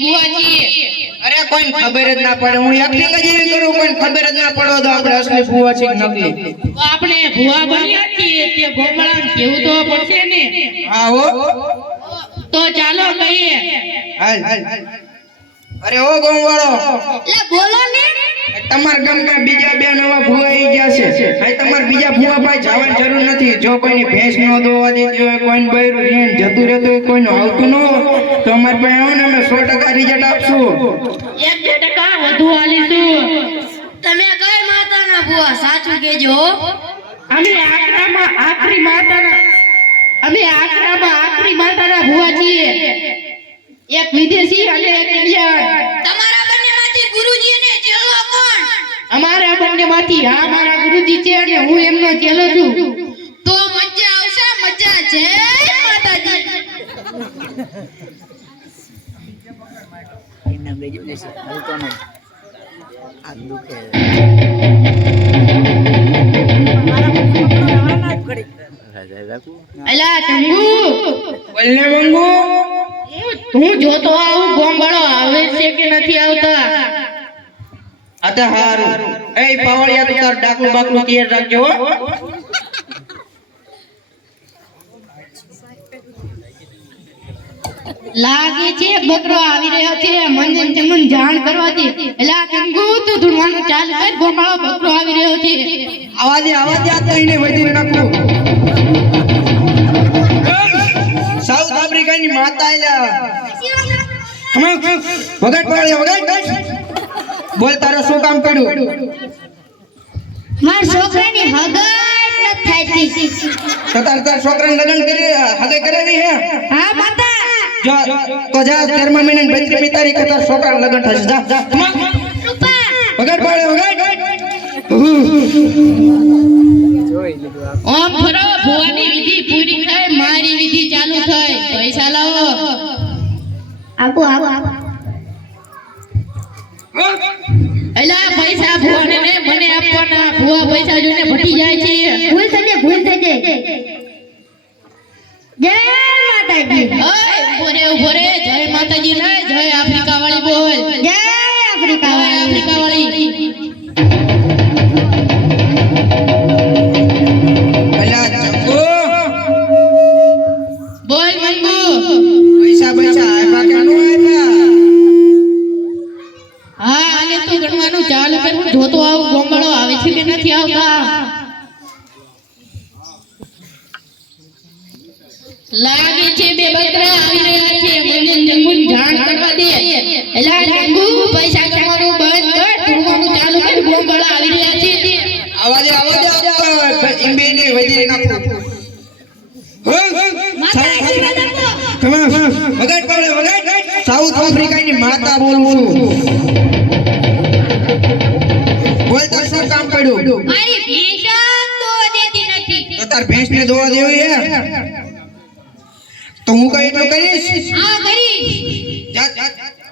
ભુવાજી અરે કોઈ ખબર જ ના પડે. હું એક્ટિંગ જ એવી કરું કોઈને ખબર જ ના પડો તો આપણે અસલી ભૂવા છે કે નકલી? તો આપણે ભુવા બન્યા છીએ તે ભોમળા કેવું તો પડશે ને. હા હો. તો ચાલો કહીએ. હાલ. અરે ઓ ગોમવાળો. લે બોલો ને. તમારા ગામમાં બીજા બે નવા ભુવા આવી ગયા છે. આ તમારે બીજા ભુવા પાસે જવાની જરૂર નથી. જો કોઈની ભેંસ ન દોવા દીધી હોય કોઈને બૈરું રેન જતું રહેતું હોય કોઈનું આવતું ન હોય તો અમારી પાસે આવે ને અમે સો ટકા રિઝલ્ટ આપશું. એક બે ટકા વધુ આલીશું. તમે કઈ માતાના ભૂવા? સાચું કેજો અમે આકરામાં આખરી માતાના અમે આકરામાં આખરી માતાના ભૂવા છીએ. એક વિદેશી અને એક ઇન્ડિયન. અમારા બંનેમાંથી આ મારા ગુરુજી છે અને હું એમનો ચેલો છું. તો મજા આવશે મજા. જય માતાજી. એમને બીજું નથી હલતો આ દુખે. અલા ચંગુ. બોલને મંગુ હું જોતો આવું ગોંબળો આવે છે કે નથી આવતા? તો હારું એ પાવળિયા તું તાર ડાકલું બાકલું તૈયાર રાખજો હો. લાગે છે બકરો આવી રહ્યો છે મને તમને જાણ કરવાથી. એટલે આ ચંગુ તું ધૂણવાનું ચાલુ કર ગોમાળો બકરો આવી રહ્યો છે. આવા દે આવા આ તો એને વધી નાખો સાઉથ આફ્રિકાની માતા આયલા. વગાડ પાડ્યા વગાડ. બોલ તારો શું કામ પડ્યું? માર છોકરાની હગાઈ ન થાય તી તો તાર તાર છોકરાને લગ્ન કરી હગે કરાવી હે? હા માતા જો તો જા તેરમા મહિનાની બત્રીસમી તારીખે તાર છોકરાને લગ્ન થશે. જા જા. જોઈ લીધું આ ઓમ ફરો ભુવાની વિધિ પૂરી થાય મારી વિધિ ચાલુ થાય. પૈસા લાવો. આપો આપો. બોલ જય આફ્રિકા આફ્રિકા વાળી અલા જંગુ બોલ મંગુ પૈસા પૈસા આપ્યા કે નો આપ્યા હા આને તો ગણવાનું ચાલુ કર જોતો આવું ગોંગળો આવે છે કે નથી આવતા લાગે છે બે બકરા એલા જંગુ પૈસા ગણવાનું બંધ કર ઢૂંઢવાનું ચાલુ કર ગોંગળો આવી રહ્યા છે. આવા દે આવા દે આવા દે ઇમ્બી ની વધી નાખું માતાજી માતા તમે વગાડ પાડે વગાડ. સાઉથ આફ્રિકાની માતા બોલ બોલ બોલ તાર શું કામ પડ્યું. મારી ભેંસા તો દેતી નથી. તો તાર ભેંસ ને દોવા દેવી હે? તો હું કઈ એટલું કરીશ? હા કરી જા, જા, જા.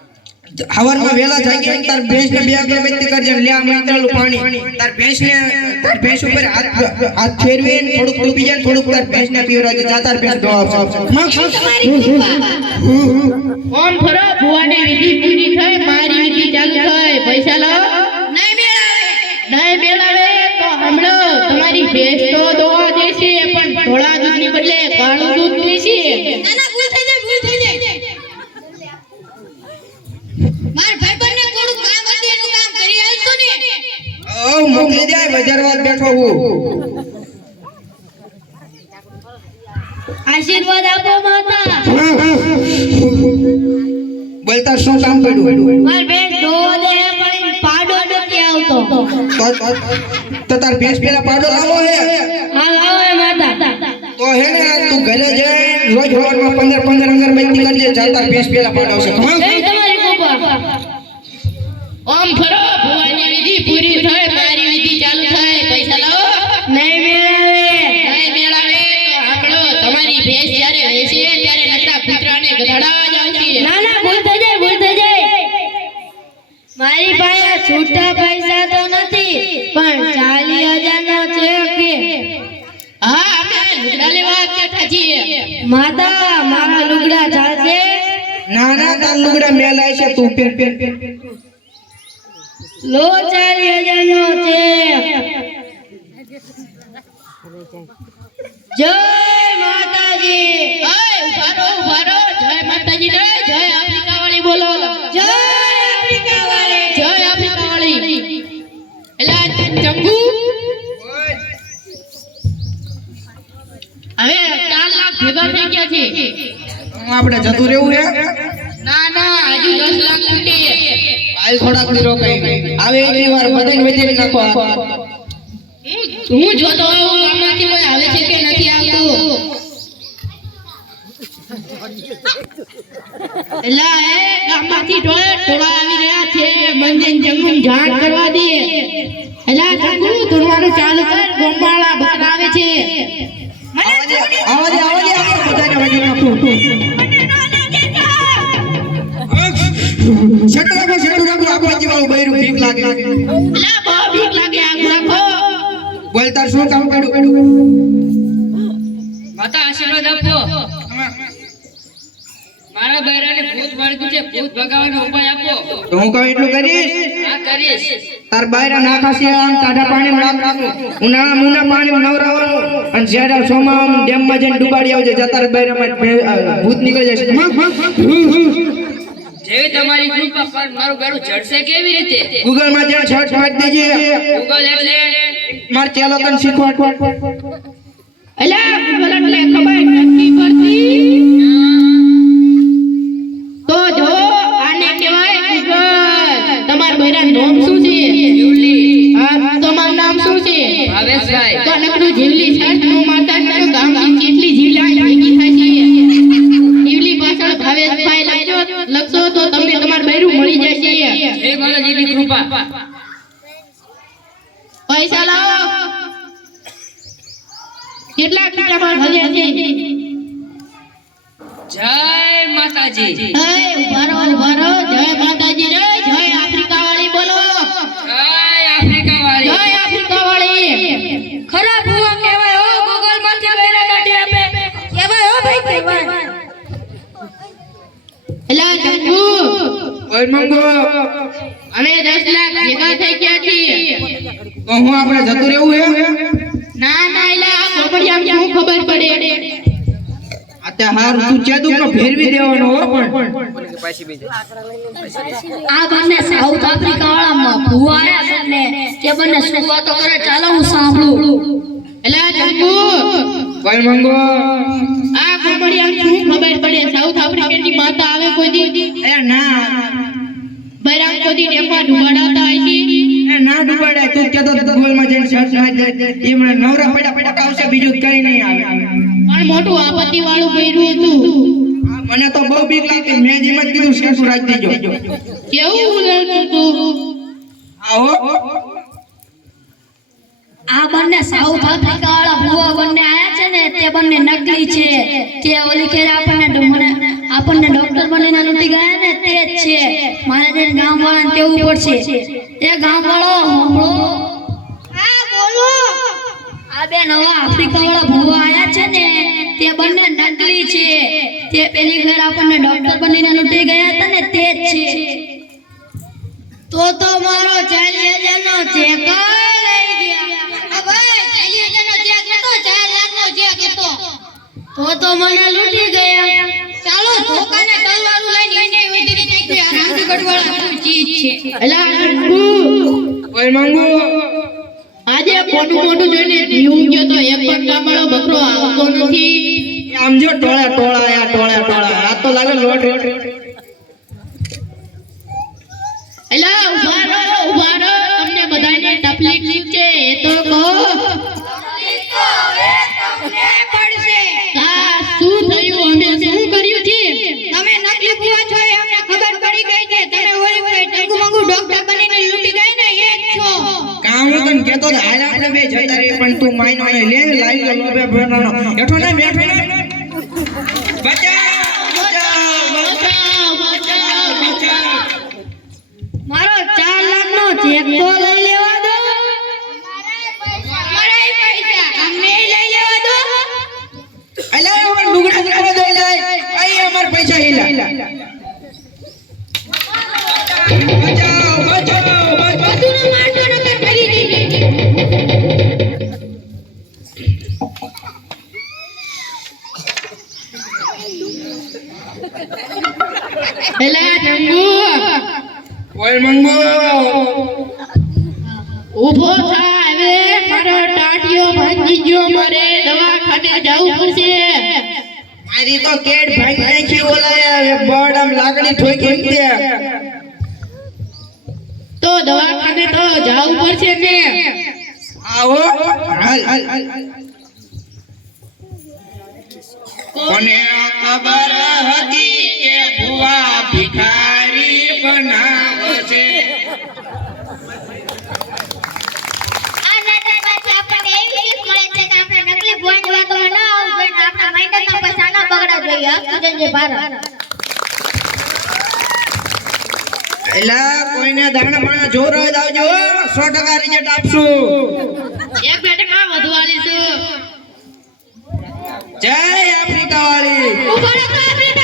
હવારમાં વેલા જાગી તાર ભેંસ ને બે અગરબત્તી કરજે લે આ મંત્રાલું પાણી તાર ભેંસ ને તાર ભેંસ ઉપર હાથ હાથ ફેરવી ને થોડુંક થોડુંક પી જાય ને થોડુંક તાર ભેંસ ને પીવડાવજે જા તાર ભેંસ દોવા આવશે તમારી કૃપા ઓમ ફરો ભુવાની વિધિ પૂરી થઈ મારી વિધિ ચાલુ થાય પૈસા લાવો નહીં મેળાવે નહીં મેળવે તો હમણો તમારી ભેંસ તો દોવા દેશે પણ ધોળા દૂધની બદલે કાળું દૂધ પીશે ના ના ભૂલ થઈ જાય ભૂલ થઈ જાય માર ભાઈબંધને થોડું કામ હતું એનું કામ કરી આલશો ને ઓ મોકલી દે બજાર વાત બેઠો હું આશીર્વાદ આપો માતા બોલ તાર શું કામ પડ્યું માર બેન દોવા દે પણ પાડો નથી આવતો તો તો- તો તાર ભેંસ પેલા પાડો લાવો હે હા લાવો એ માતા તો હે ને તું ઘરે જઈ રોજ સવારમાં પંદર પંદર અગરબત્તી કરજે જા તાર ભેંસ પેલા પાડો છે જય તમારી કૃપા ઓમ ફરો કૂતરાને ગધાડા જ આવશે ના ના ભૂલ થઈ જાય ભૂલ થઈ જાય મારી પાસે છૂટા પૈસા તો નથી પણ ચાલી હજાર નો છે કે હા અમે લુગડા લેવા બેઠા છીએ માતા મારા લુગડા ચાલશે ના ના તાર લુગડા મેલાય છે તું પેર પેર પેર પેર. લો ચાલી હજારનો ચેક જય હું આપણે જતું રહેવું હે ના ના હજી દસ લાખ ખૂટે હાલ થોડાક દીરો કઈ આવે એટલી વાર બધાને વેચી નાખો. હું જોતો આવું ગામમાંથી કોઈ આવે છે કે નથી આવતું? એલા એ ગામમાંથી ટોળે ટોળા આવી રહ્યા છે. મંદિર જંગમ જાણ કરવા દે. એલા જંગુ ધૂળવાનું ચાલુ કર. ગોંબાળા બકરા આવે છે. આવા દે આવા દે આપણે જીવાળું બૈરું ભીખ લાગે. એલા બહુ બીક લાગે બોલ તાર શું કામ કર્યું માતા આશીર્વાદ આપો. મારા બૈરાને ભૂત વળગ્યું છે ભૂત ભગાવવાનો ઉપાય આપો. તો હું કહું એટલું કરીશ? હા કરીશ. તાર બાયરા નાખા શિયાળા તાડા પાણી રાખવાનું ઉનાળા મુના પાણી નવરાવાનું અને જ્યારે સોમાં ડેમમાં જઈને ડુબાડી આવજે જતા રે બાયરામાં ભૂત નીકળી જશે જેવી તમારી કૃપા પર મારું ગાડું જડશે કેવી રીતે? ગૂગલમાં જઈને સર્ચ મારી દેજે. ગૂગલ એટલે માર ચાલો તને શીખવાડ. એલા ગૂગલ એટલે ખબર ભાવેશભાઈ. તો નકરું જીવલી સર્ચ મંગો. અમે 10 લાખ ભેગા થઈ ગયા છીએ. તો હું આપણે જતું રહેવું હે ના ના એલા આ ગોબડિયામાં શું ખબર પડે? આ હાર તું ચેદુક નો ફેરવી દેવાનો હો પણ. આ બંને સાઉથ આફ્રિકા વાળા ભૂવા આયા તે બંને શું વાતો કરે ચાલો હું સાંભળું. એલા જંગુ ઓય મંગો. આ ગોબડિયામાં શું ખબર પડે? સાઉથ આફ્રિકાની માતા આવે કોઈ દી? એ ના. દી ડેમમાં ડુબાડાતા હોય છે. ના ડુબાડાય તું કેતો ગૂગલમાં જઈને સર્ચ ના જાય. એ મને નવરા પડ્યા પડ્યા આવશે બીજું કઈ નહીં આવે. પણ મોટું આપત્તિ વાળું બૈરું હતું મને તો બહુ બીક લાગતી મેં જ કીધું શેસુ રાખ દેજો. કેવું લાગતું તું આવો. આ બંને સાઉથ આફ્રિકા વાળા ભૂવા બંને આયા છે ને તે બંને નકલી છે. તે ઓલી ખેર આપણને આપણને ડોક્ટર બનીને લૂંટી ગયા ને પડશે એ ગામ વાળો હા બોલો. આ બે નવા આફ્રિકા વાળા ભૂવા આયા છે ને તે બંને નકલી છે. તે પેલી ઘર આપણને ડોક્ટર બનીને લૂંટી ગયા હતા ને તે જ છે. તો તો મારો ચાલી હજાર નો ચેક લઈ ગયા. તો તો મને લૂંટી ગયા. ચાલો ધોકાને તલવારું લઈને એને ઉતરી નાખ્યું આ રાજગઢવાળા શું ચીજ છે. એલા જંગુ ઓય મંગુ. આજે પોટું પોટું જોઈને હું ગયો તો એક પણ ગામડો બકરો આવતો નથી. આમ જો ટોળા ટોળા આ ટોળા ટોળા. આ તો લાગે લોટ. એલા પણ તું માઈનો ને લે લાઈ લે લોબે ભરવાનો બેઠો ને બેઠો ને. બચાવ બચાવ બચાવ બચાવ બચાવ મારો 4 લાખ નો ચેક તો લઈ લેવા દો. મારા પૈસા. અમને લઈ લેવા દો. અલ્યા હવે ડુગડા કરવા દે જાય અહીં અમાર પૈસા હિલા. એલા જંગુ ઓય મંગુ ઊભો થા હવે મારો ટાટિયો ભાંગી ગયો મારે દવાખાને જવું પડશે. મારી તો કેડ ભાંગી નાખી બોલાય હવે બડ આમ લાગણી ઠોકી દે તો દવાખાને તો જવું પડશે ને. આવો. હાલ હાલ હાલ. કોને ખબર હતી કે ભુવા ભિખારી બનાવશે? એલા કોઈને દાણા આવજો સો ટકા રિઝલ્ટ આપશું. એક બેઠકમાં વધુ આલીશું. જય આફ્રિકા વાળી